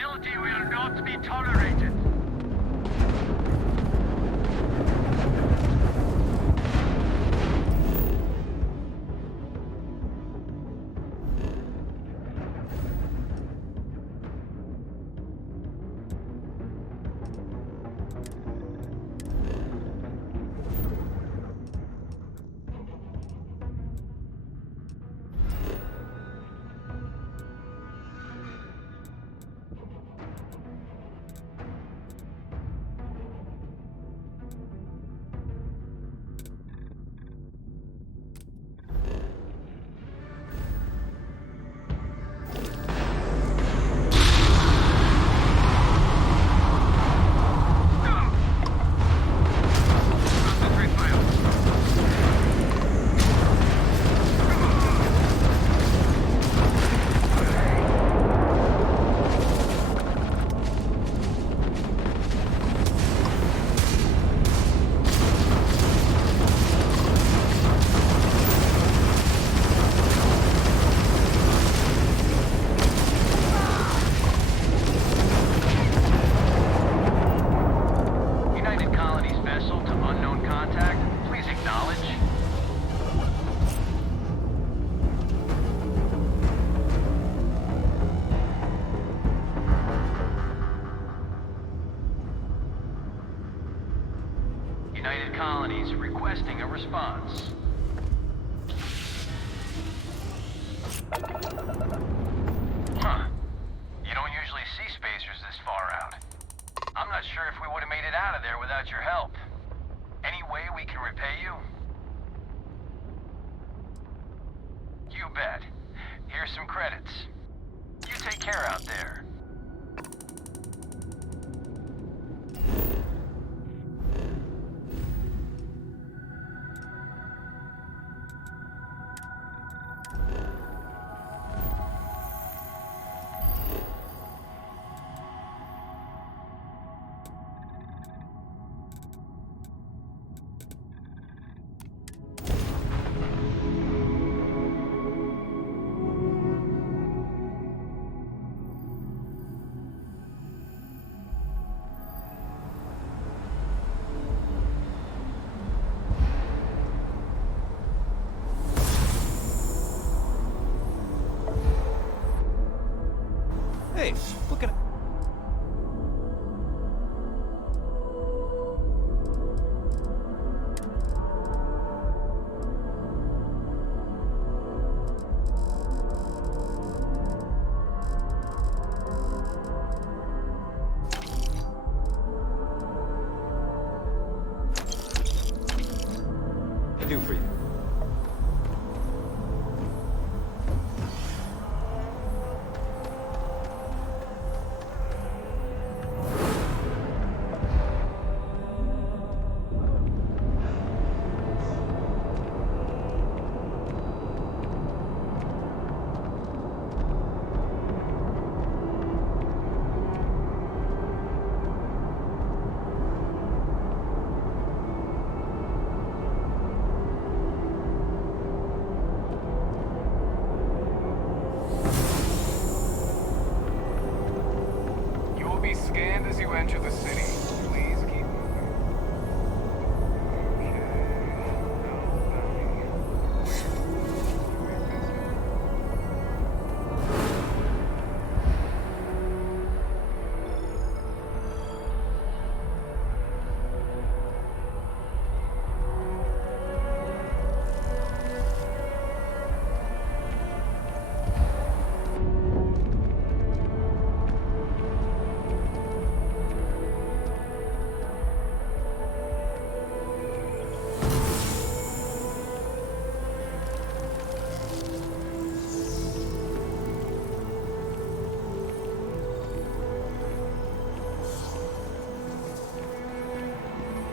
Hostility will not be tolerated. United Colonies requesting a response. Huh. You don't usually see spacers this far out. I'm not sure if we would have made it out of there without your help. Any way we can repay you? You bet. Here's some credits. You take care out there. Hey, look at... I do for you. Scanned as you enter the city. Please keep moving. Okay.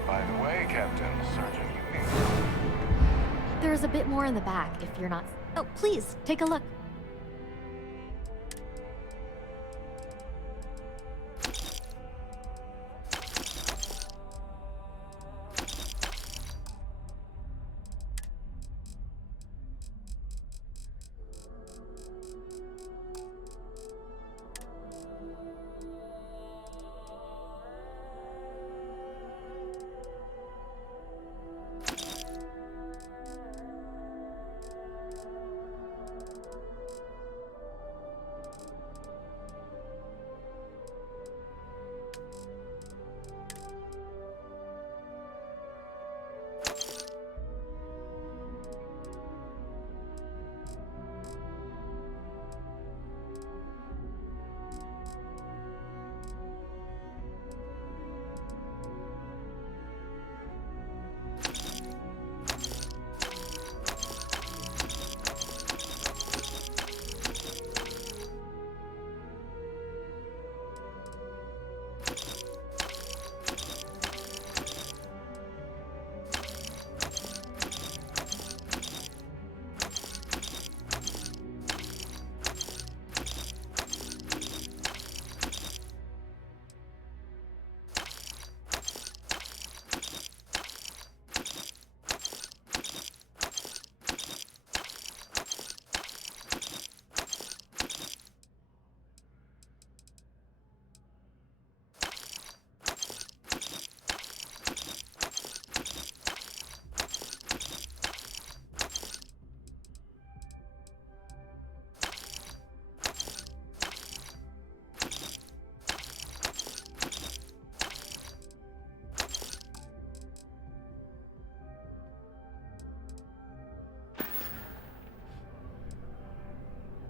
By the way, Captain, Sergeant, you need... There's a bit more in the back if you're not... Oh, please, take a look.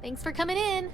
Thanks for coming in.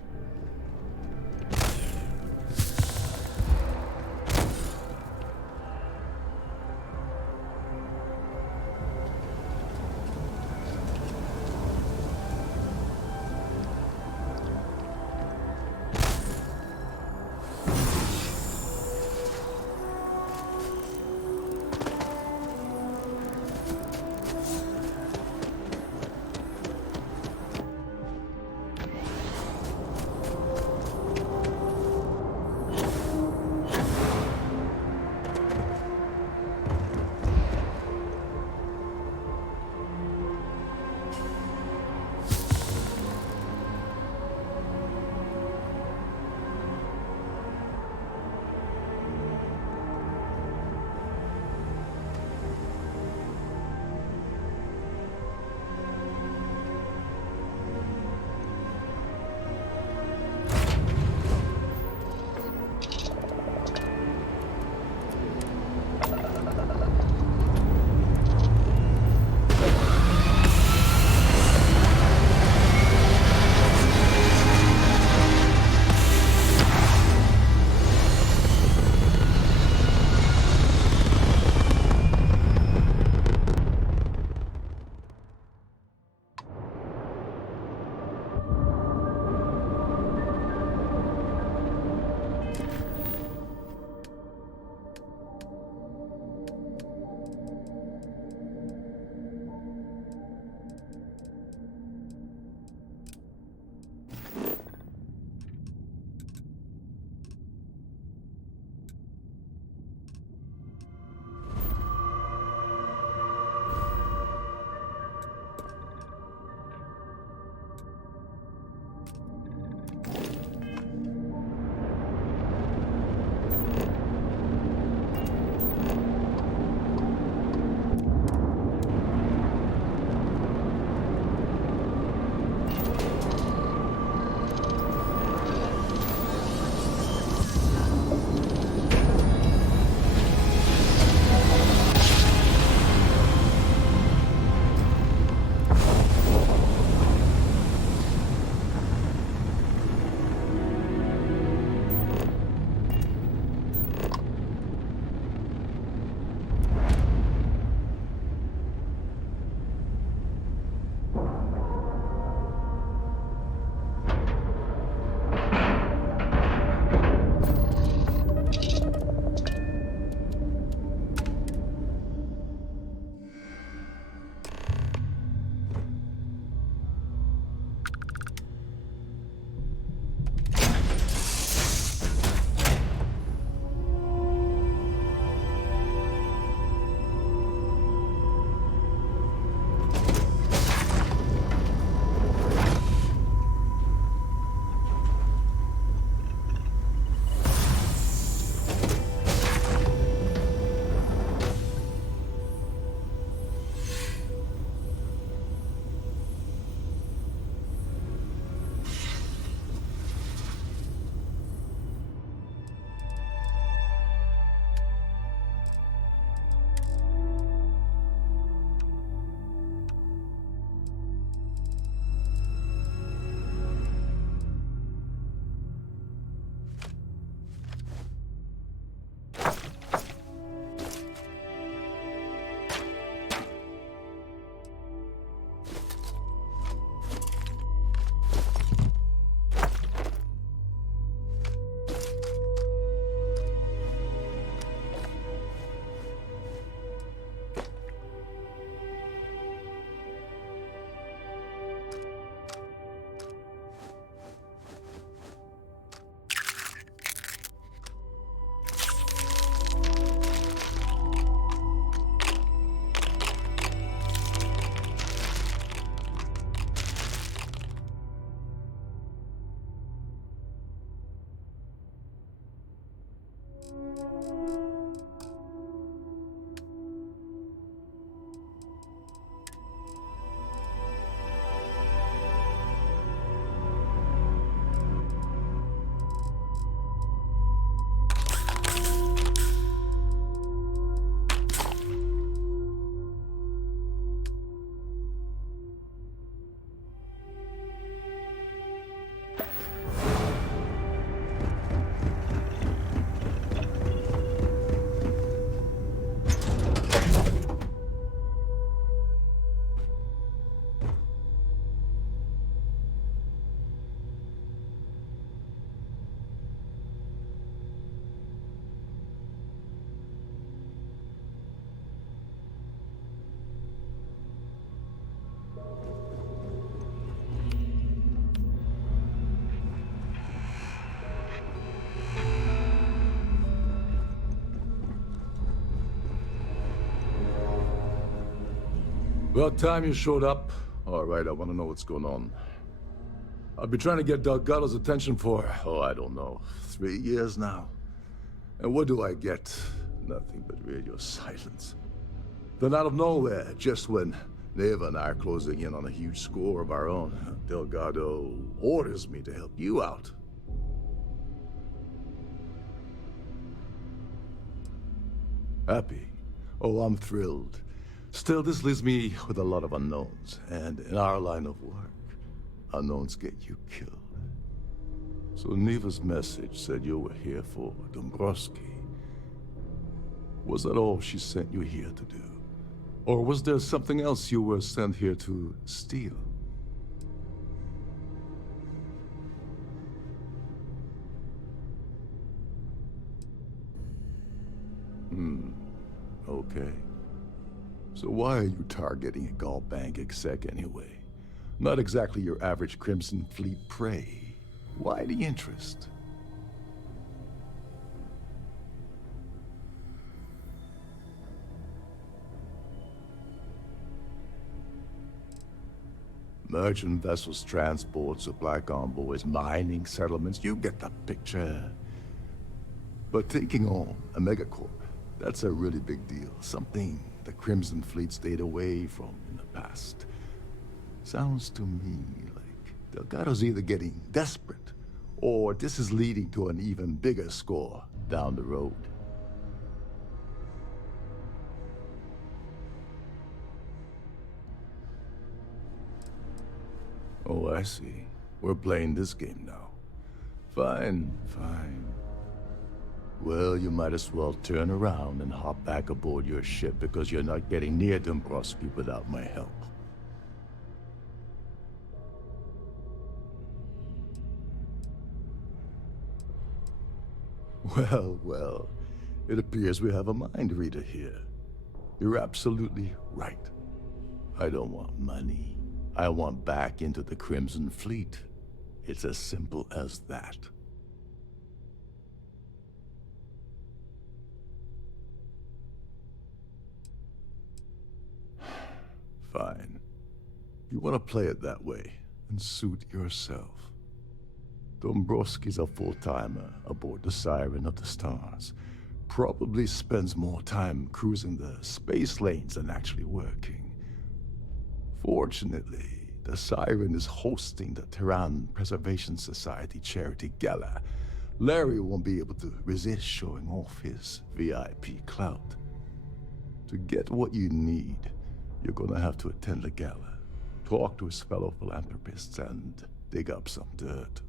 About time you showed up. All right, I want to know what's going on. I've been trying to get Delgado's attention for, I don't know, 3 years now. And what do I get? Nothing but radio silence. Then out of nowhere, just when Neva and I are closing in on a huge score of our own, Delgado orders me to help you out. Happy? Oh, I'm thrilled. Still, this leaves me with a lot of unknowns, and in our line of work, unknowns get you killed. So Neva's message said you were here for Dombrowski. Was that all she sent you here to do? Or was there something else you were sent here to steal? Okay. So why are you targeting a Gaul Bank exec anyway? Not exactly your average Crimson Fleet prey. Why the interest? Merchant vessels, transports, supply convoys, mining settlements, you get the picture. But taking on a megacorp, that's a really big deal. Something the Crimson Fleet stayed away from in the past. Sounds to me like Delgado's either getting desperate, or this is leading to an even bigger score down the road. Oh, I see. We're playing this game now. Fine, fine. Well, you might as well turn around and hop back aboard your ship because you're not getting near Dombrowski without my help. Well, well, it appears we have a mind reader here. You're absolutely right. I don't want money. I want back into the Crimson Fleet. It's as simple as that. Fine. You want to play it that way, and suit yourself. Dombrowski's a full-timer aboard the Siren of the Stars. Probably spends more time cruising the space lanes than actually working. Fortunately, the Siren is hosting the Terran Preservation Society charity gala. Larry won't be able to resist showing off his VIP clout. To get what you need, you're gonna have to attend the gala, talk to his fellow philanthropists, and dig up some dirt.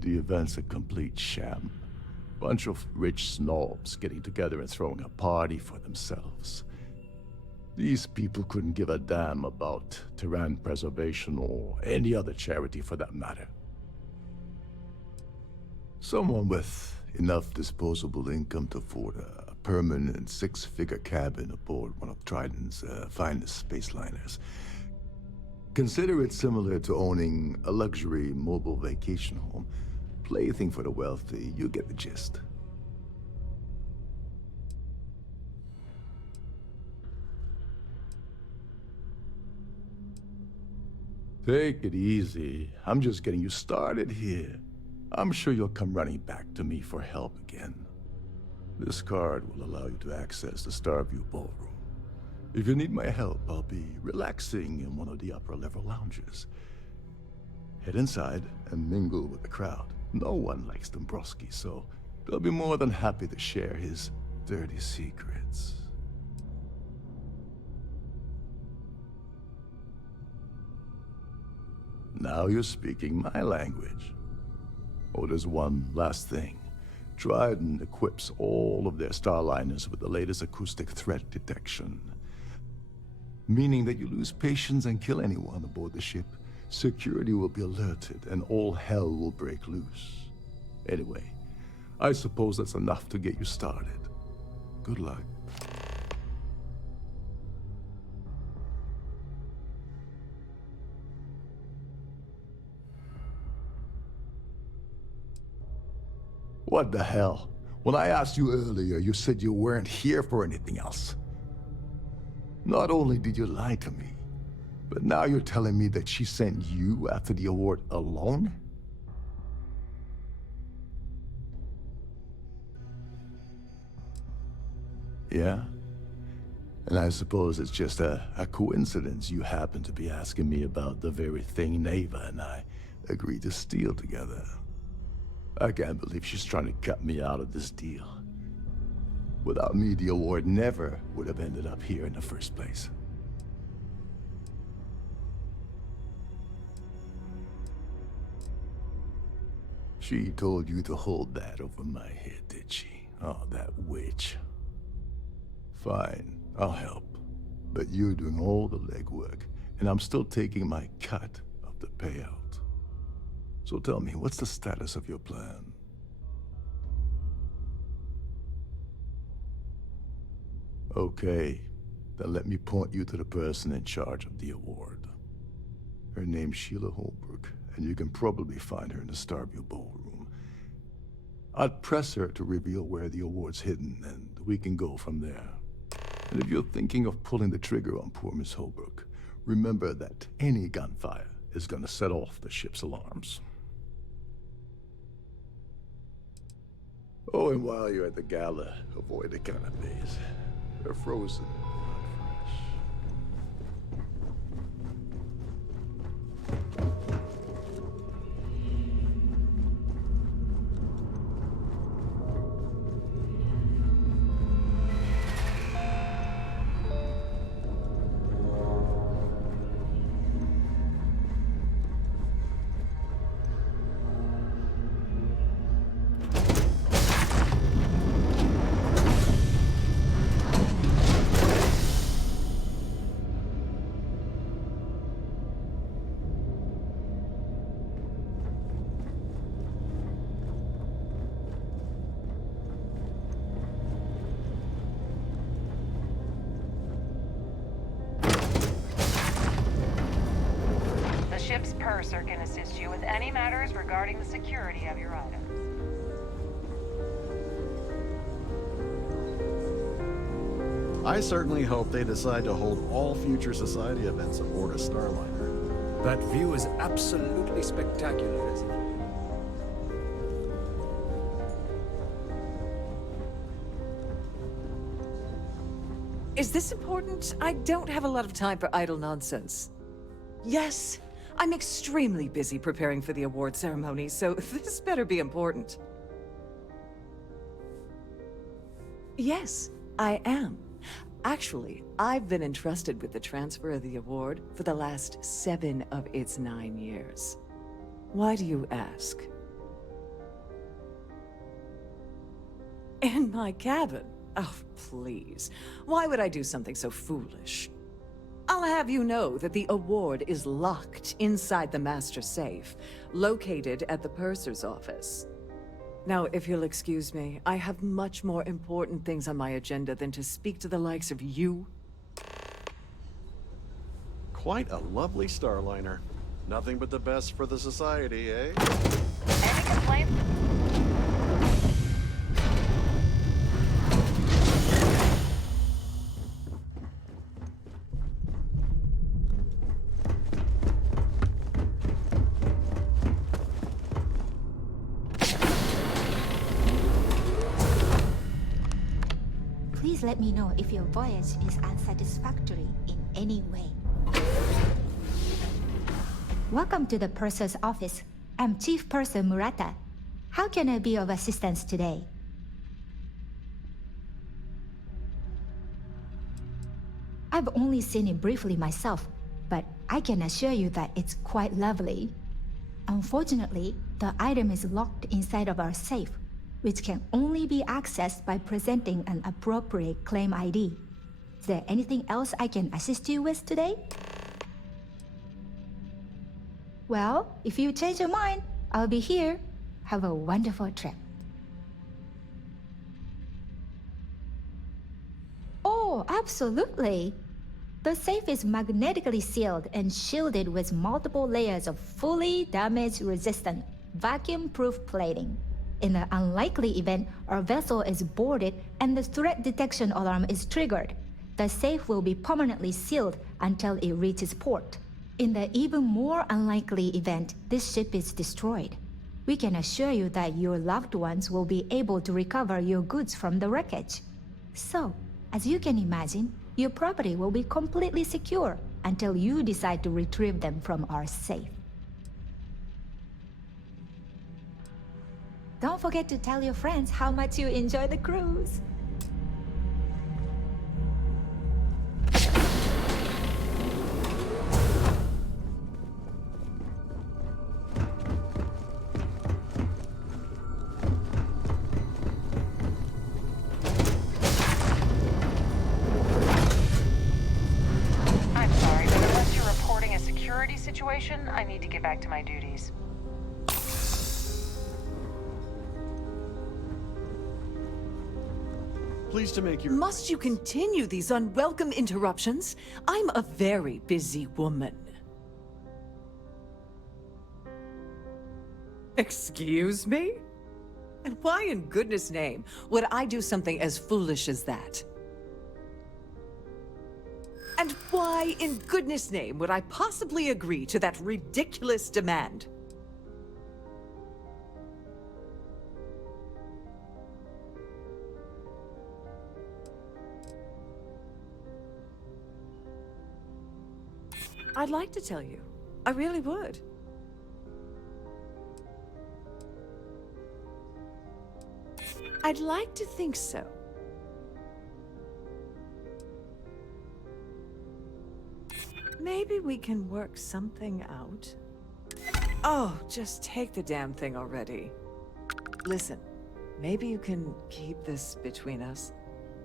The event's a complete sham. Bunch of rich snobs getting together and throwing a party for themselves. These people couldn't give a damn about Terran preservation or any other charity for that matter. Someone with enough disposable income to afford a permanent six-figure cabin aboard one of Trident's finest space liners. Consider it similar to owning a luxury mobile vacation home. Plaything for the wealthy, you get the gist. Take it easy. I'm just getting you started here. I'm sure you'll come running back to me for help again. This card will allow you to access the Starview Ballroom. If you need my help, I'll be relaxing in one of the upper-level lounges. Head inside and mingle with the crowd. No one likes Dombrowski, so they'll be more than happy to share his dirty secrets. Now you're speaking my language. Oh, there's one last thing. Trident equips all of their starliners with the latest acoustic threat detection. Meaning that you lose patience and kill anyone aboard the ship, security will be alerted and all hell will break loose. Anyway, I suppose that's enough to get you started. Good luck. What the hell? When I asked you earlier, you said you weren't here for anything else. Not only did you lie to me, but now you're telling me that she sent you after the award alone? Yeah? And I suppose it's just a coincidence you happen to be asking me about the very thing Neva and I agreed to steal together. I can't believe she's trying to cut me out of this deal. Without me, the award never would have ended up here in the first place. She told you to hold that over my head, did she? Oh, that witch. Fine, I'll help. But you're doing all the legwork, and I'm still taking my cut of the payout. So tell me, what's the status of your plan? Okay, then let me point you to the person in charge of the award. Her name's Sheila Holbrook, and you can probably find her in the StarField ballroom. I'd press her to reveal where the award's hidden, and we can go from there. And if you're thinking of pulling the trigger on poor Miss Holbrook, remember that any gunfire is gonna set off the ship's alarms. Oh, and while you're at the gala, avoid the canapes. They're frozen, not fresh. The ship's purser can assist you with any matters regarding the security of your items. I certainly hope they decide to hold all future society events aboard a Starliner. That view is absolutely spectacular, isn't it? Is this important? I don't have a lot of time for idle nonsense. Yes, I'm extremely busy preparing for the award ceremony, so this better be important. Yes, I am. Actually, I've been entrusted with the transfer of the award for the last 7 of its 9 years. Why do you ask? In my cabin? Oh, please. Why would I do something so foolish? I'll have you know that the award is locked inside the master safe, located at the purser's office. Now, if you'll excuse me, I have much more important things on my agenda than to speak to the likes of you. Quite a lovely Starliner. Nothing but the best for the society, eh? Any complaints? Please let me know if your voyage is unsatisfactory in any way. Welcome to the purser's office. I'm Chief Purser Murata. How can I be of assistance today? I've only seen it briefly myself, but I can assure you that it's quite lovely. Unfortunately, the item is locked inside of our safe, which can only be accessed by presenting an appropriate claim ID. Is there anything else I can assist you with today? Well, if you change your mind, I'll be here. Have a wonderful trip. Oh, absolutely. The safe is magnetically sealed and shielded with multiple layers of fully damage-resistant, vacuum-proof plating. In the unlikely event our vessel is boarded and the threat detection alarm is triggered, the safe will be permanently sealed until it reaches port. In the even more unlikely event this ship is destroyed, we can assure you that your loved ones will be able to recover your goods from the wreckage. So, as you can imagine, your property will be completely secure until you decide to retrieve them from our safe. Don't forget to tell your friends how much you enjoy the cruise. I'm sorry, but unless you're reporting a security situation, I need to get back to my duties. Pleased to make your... Must you continue these unwelcome interruptions? I'm a very busy woman. Excuse me? And why in goodness name would I do something as foolish as that? And why in goodness name would I possibly agree to that ridiculous demand? I'd like to tell you. I really would. I'd like to think so. Maybe we can work something out. Oh, just take the damn thing already. Listen, maybe you can keep this between us.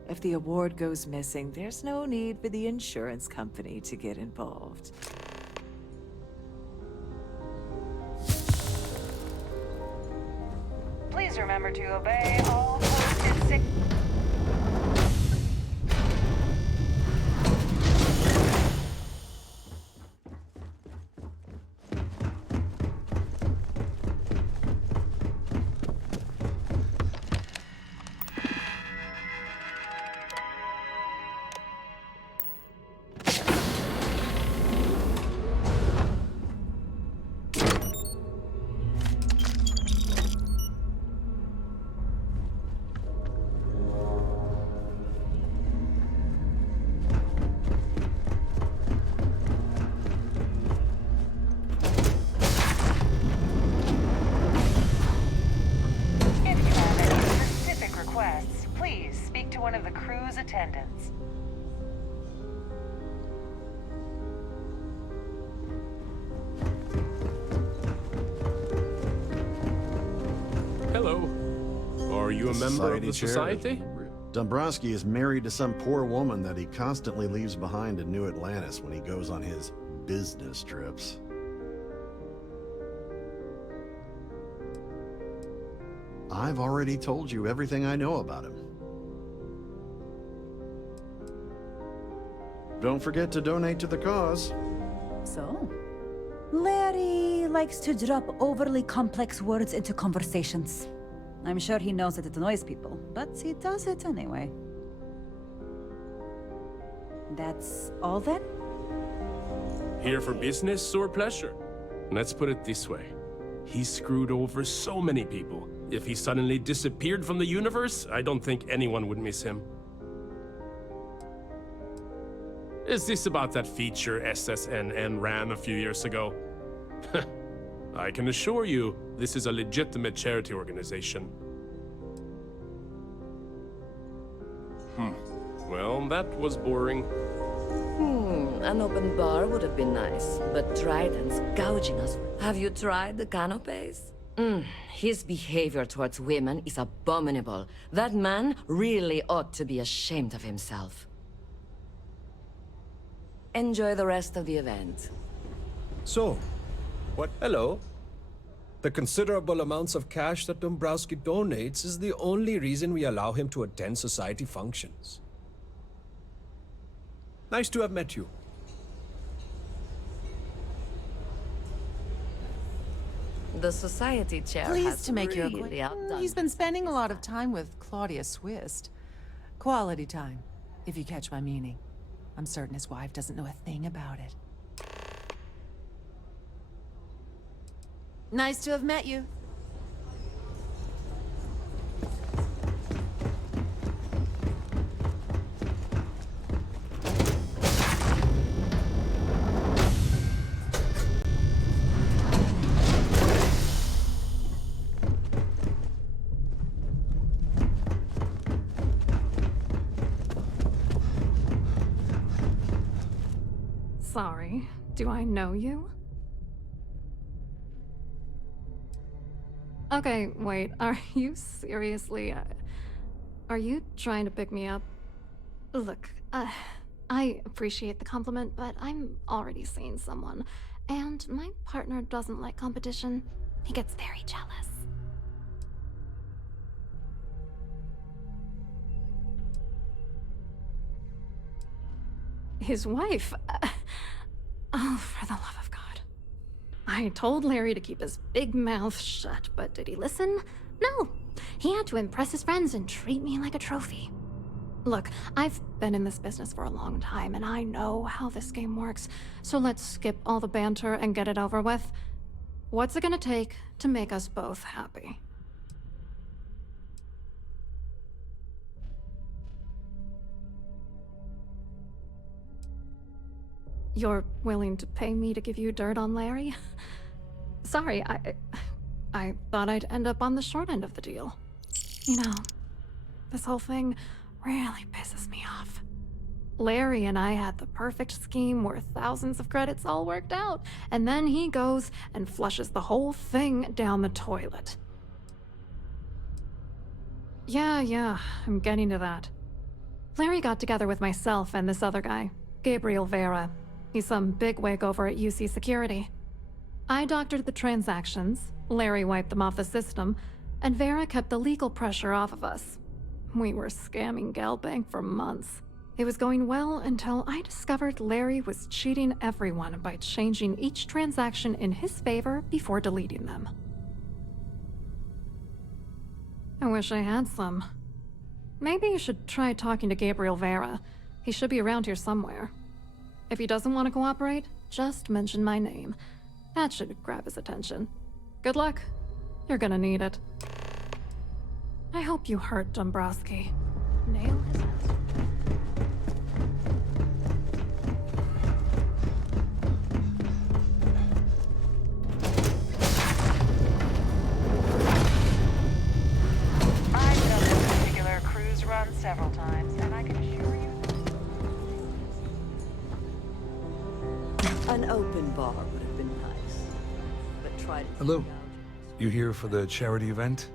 If the award goes missing, there's no need for the insurance company to get involved. Please remember to obey all posted sick. One of the crew's attendants. Hello. Are you a member of the society? Dombrowski is married to some poor woman that he constantly leaves behind in New Atlantis when he goes on his business trips. I've already told you everything I know about him. Don't forget to donate to the cause. So, Larry likes to drop overly complex words into conversations. I'm sure he knows that it annoys people, but he does it anyway. That's all then? Here for business or pleasure? Let's put it this way. He screwed over so many people. If he suddenly disappeared from the universe, I don't think anyone would miss him. Is this about that feature SSNN ran a few years ago? I can assure you, this is a legitimate charity organization. Well, that was boring. An open bar would have been nice, but Trident's gouging us. Have you tried the canapes? His behavior towards women is abominable. That man really ought to be ashamed of himself. Enjoy the rest of the event. So, what? Hello? The considerable amounts of cash that Dombrowski donates is the only reason we allow him to attend society functions. Nice to have met you. The society chair Pleased has to make your really acquaintance. outdone He's been me. spending a lot of time with Claudia Swist. Quality time, if you catch my meaning. I'm certain his wife doesn't know a thing about it. Nice to have met you. Sorry, do I know you? Okay, wait, are you seriously, are you trying to pick me up? Look, I appreciate the compliment, but I'm already seeing someone, and my partner doesn't like competition. He gets very jealous. His wife? Oh, for the love of God. I told Larry to keep his big mouth shut, but did he listen? No. He had to impress his friends and treat me like a trophy. Look, I've been in this business for a long time, and I know how this game works, so let's skip all the banter and get it over with. What's it gonna take to make us both happy? You're willing to pay me to give you dirt on Larry? Sorry, I thought I'd end up on the short end of the deal. You know, this whole thing really pisses me off. Larry and I had the perfect scheme where thousands of credits all worked out, and then he goes and flushes the whole thing down the toilet. Yeah, I'm getting to that. Larry got together with myself and this other guy, Gabriel Vera. He's some bigwig over at UC Security. I doctored the transactions, Larry wiped them off the system, and Vera kept the legal pressure off of us. We were scamming Galbank for months. It was going well until I discovered Larry was cheating everyone by changing each transaction in his favor before deleting them. I wish I had some. Maybe you should try talking to Gabriel Vera. He should be around here somewhere. If he doesn't want to cooperate, just mention my name. That should grab his attention. Good luck. You're gonna need it. I hope you hurt Dombrowski. Nail his ass. I've done this particular cruise run several times, and I can assure you... An open bar would have been nice, but try to... Hello. You here for the charity event?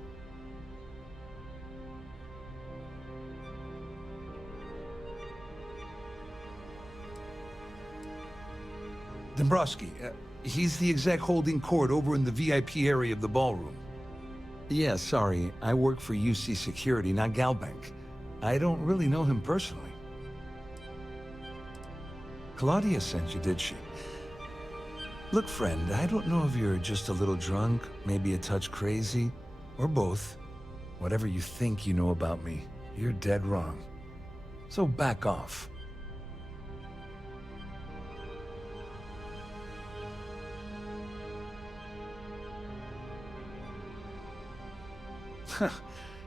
Dombrowski, he's the exec holding court over in the VIP area of the ballroom. Yeah, sorry. I work for UC Security, not Galbank. I don't really know him personally. Claudia sent you, did she? Look, friend, I don't know if you're just a little drunk, maybe a touch crazy, or both. Whatever you think you know about me, you're dead wrong. So back off.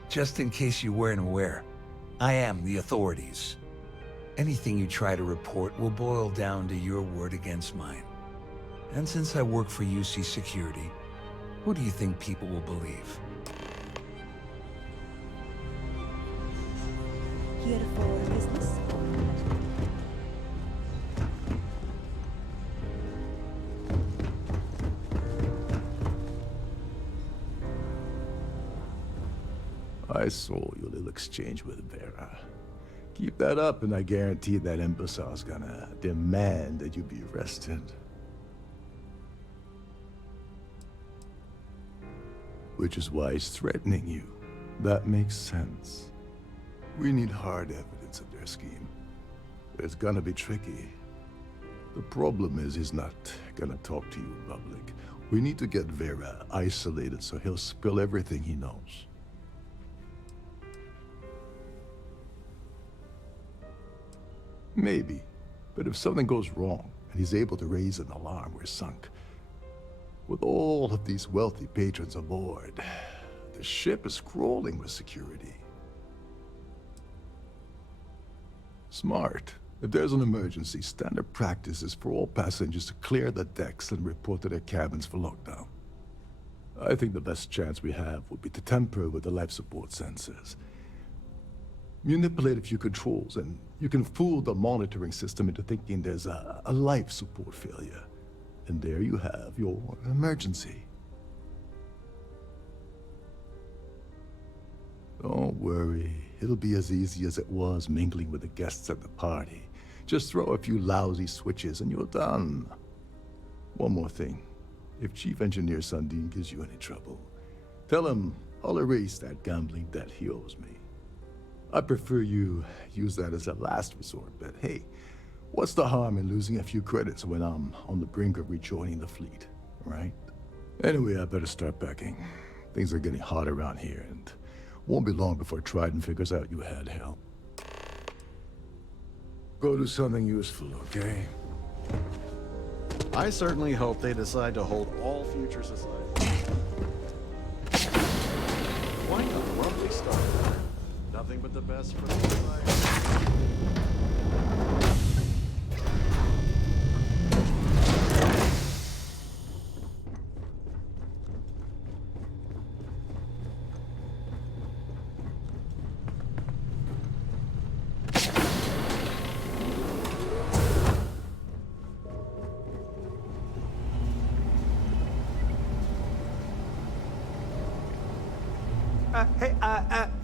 Just in case you weren't aware, I am the authorities. Anything you try to report will boil down to your word against mine. And since I work for UC Security, who do you think people will believe? Here for business. I saw your little exchange with Vera. Keep that up and I guarantee that imbecile's gonna demand that you be arrested. Which is why he's threatening you. That makes sense. We need hard evidence of their scheme. But it's gonna be tricky. The problem is he's not gonna talk to you in public. We need to get Vera isolated so he'll spill everything he knows. Maybe, but if something goes wrong and he's able to raise an alarm, we're sunk. With all of these wealthy patrons aboard, the ship is crawling with security. Smart. If there's an emergency, standard practice is for all passengers to clear the decks and report to their cabins for lockdown. I think the best chance we have would be to tamper with the life support sensors. Manipulate a few controls, and you can fool the monitoring system into thinking there's a life support failure. And there you have your emergency. Don't worry. It'll be as easy as it was mingling with the guests at the party. Just throw a few lousy switches and you're done. One more thing. If Chief Engineer Sundin gives you any trouble, tell him I'll erase that gambling debt he owes me. I prefer you use that as a last resort, but hey, what's the harm in losing a few credits when I'm on the brink of rejoining the fleet, right? Anyway, I better start packing. Things are getting hot around here, and won't be long before Trident figures out you had help. Go do something useful, okay? I certainly hope they decide to hold all future societies. Why not? Lovely start. Nothing but the best for the society.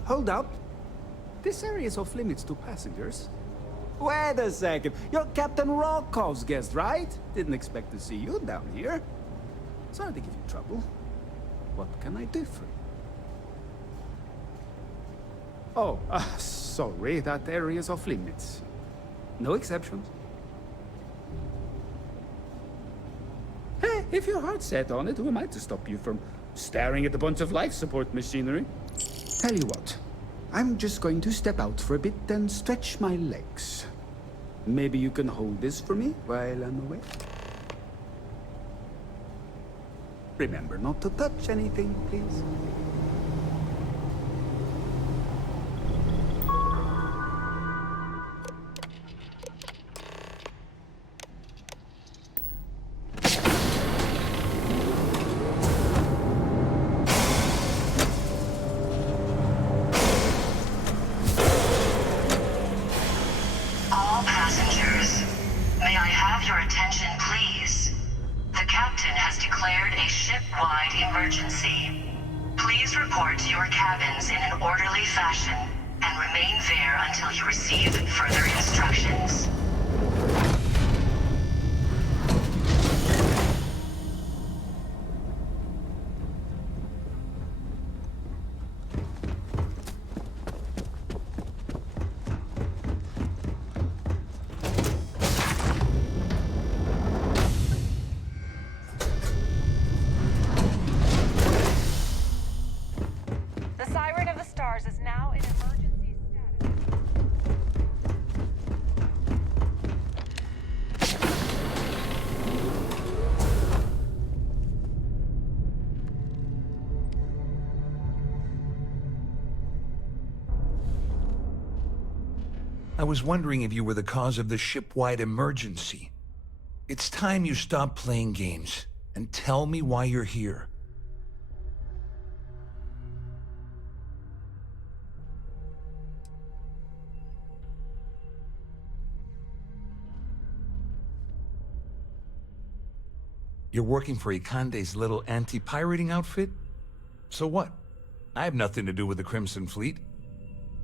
Hold up. This area is off limits to passengers. Wait a second. You're Captain Rocko's guest, right? Didn't expect to see you down here. Sorry to give you trouble. What can I do for you? Oh, sorry. That area is off limits. No exceptions. Hey, if your heart's set on it, who am I to stop you from staring at a bunch of life support machinery? Tell you what, I'm just going to step out for a bit and stretch my legs. Maybe you can hold this for me while I'm away? Remember not to touch anything, please. I was wondering if you were the cause of the ship-wide emergency. It's time you stop playing games and tell me why you're here. You're working for Ikande's little anti-pirating outfit? So what? I have nothing to do with the Crimson Fleet.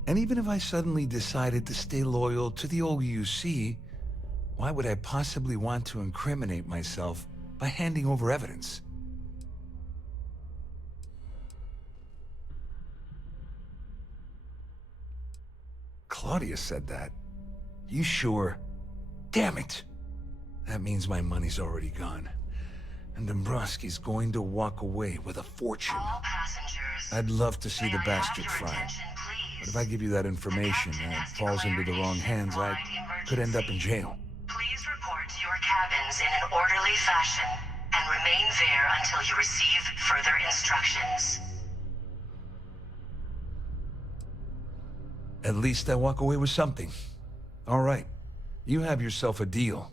And even if I suddenly decided to stay loyal to the old UC, why would I possibly want to incriminate myself by handing over evidence? Claudia said that. You sure? Damn it! That means my money's already gone. And Dombrowski's going to walk away with a fortune. I'd love to see the bastard fry. But if I give you that information and it falls into the wrong hands, I could end up in jail. Please report to your cabins in an orderly fashion and remain there until you receive further instructions. At least I walk away with something. All right, you have yourself a deal.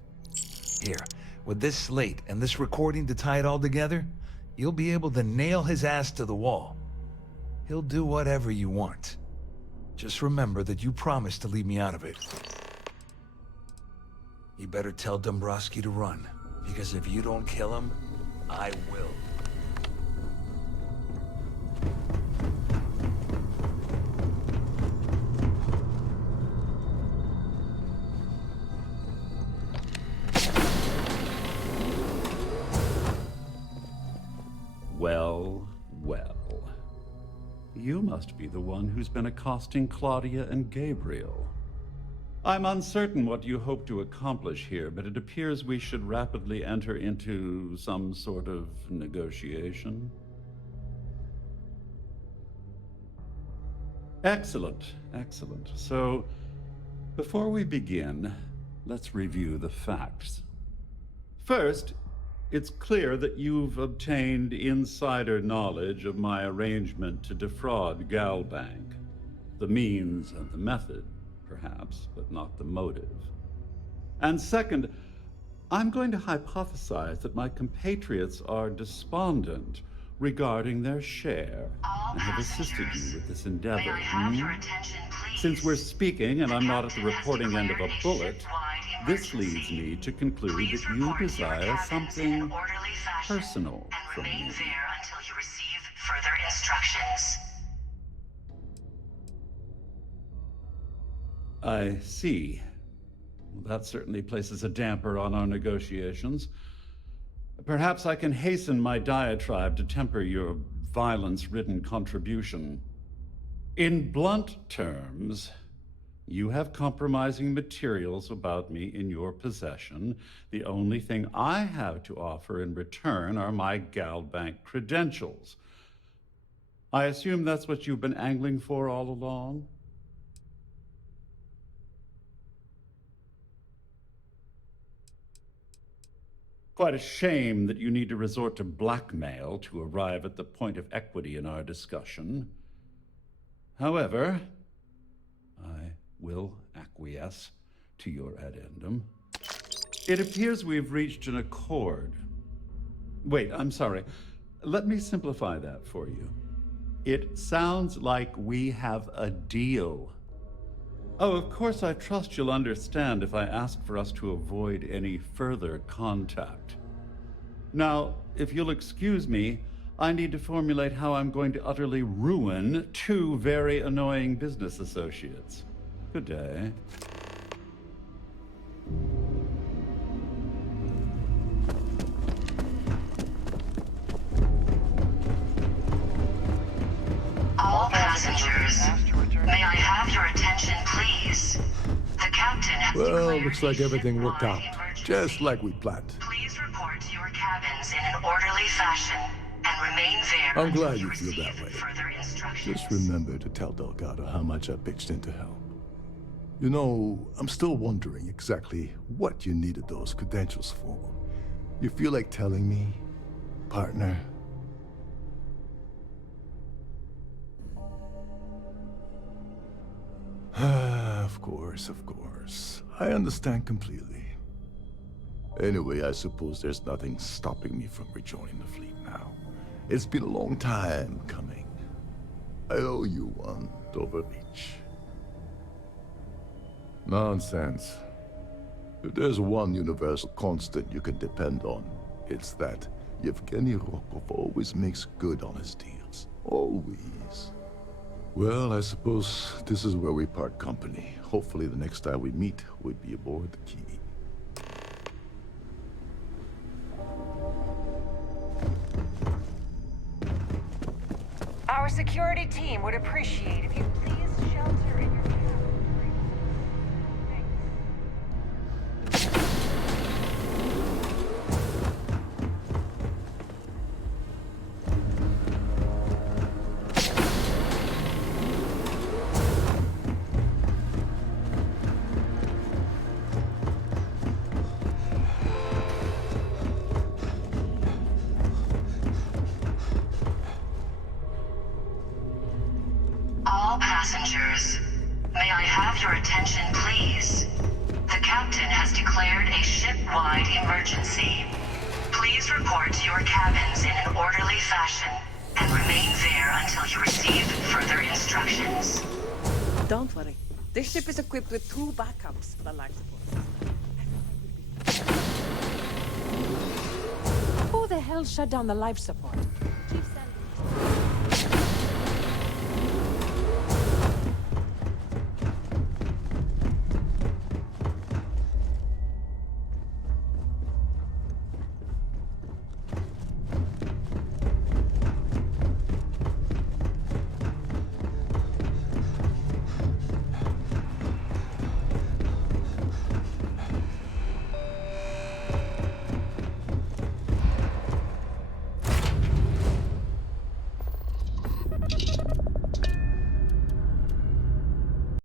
Here, with this slate and this recording to tie it all together, you'll be able to nail his ass to the wall. He'll do whatever you want. Just remember that you promised to leave me out of it. You better tell Dombrowski to run, because if you don't kill him, I will. Well, well. You must be the one who's been accosting Claudia and Gabriel. I'm uncertain what you hope to accomplish here, but it appears we should rapidly enter into some sort of negotiation. Excellent, excellent. So, before we begin, let's review the facts. First, it's clear that you've obtained insider knowledge of my arrangement to defraud Galbank. The means and the method, perhaps, but not the motive. And second, I'm going to hypothesize that my compatriots are despondent regarding their share and have assisted you with this endeavor. Since we're speaking and I'm not at the reporting end of a bullet, this leads me to conclude that you desire something personal from me. Remain there until you receive further instructions. I see. Well, that certainly places a damper on our negotiations. Perhaps I can hasten my diatribe to temper your violence-ridden contribution. In blunt terms, you have compromising materials about me in your possession. The only thing I have to offer in return are my Galbank credentials. I assume that's what you've been angling for all along? Quite a shame that you need to resort to blackmail to arrive at the point of equity in our discussion. However, I will acquiesce to your addendum. It appears we've reached an accord. Wait, I'm sorry. Let me simplify that for you. It sounds like we have a deal. Oh, of course, I trust you'll understand if I ask for us to avoid any further contact. Now, if you'll excuse me, I need to formulate how I'm going to utterly ruin two very annoying business associates. Good day. All passengers, may I have your attention, please? The captain has Well, looks like everything worked out, just like we planned. Please report to your cabins in an orderly fashion and remain there. I'm glad until you feel receive that way. further instructions. Just remember to tell Delgado how much I pitched in to help. You know, I'm still wondering exactly what you needed those credentials for. You feel like telling me, partner? Of course, of course. I understand completely. Anyway, I suppose there's nothing stopping me from rejoining the fleet now. It's been a long time coming. I owe you one, Overreach. Nonsense. If there's one universal constant you can depend on, it's that Yevgeny Rokov always makes good on his deals. Always. Well, I suppose this is where we part company. Hopefully the next time we meet, we'll be aboard the Key. Our security team would appreciate if you please shelter in your cabin. attention, please. The captain has declared a ship-wide emergency. Please report to your cabins in an orderly fashion and remain there until you receive further instructions. Don't worry. This ship is equipped with 2 backups for the life support. Who the hell shut down the life support?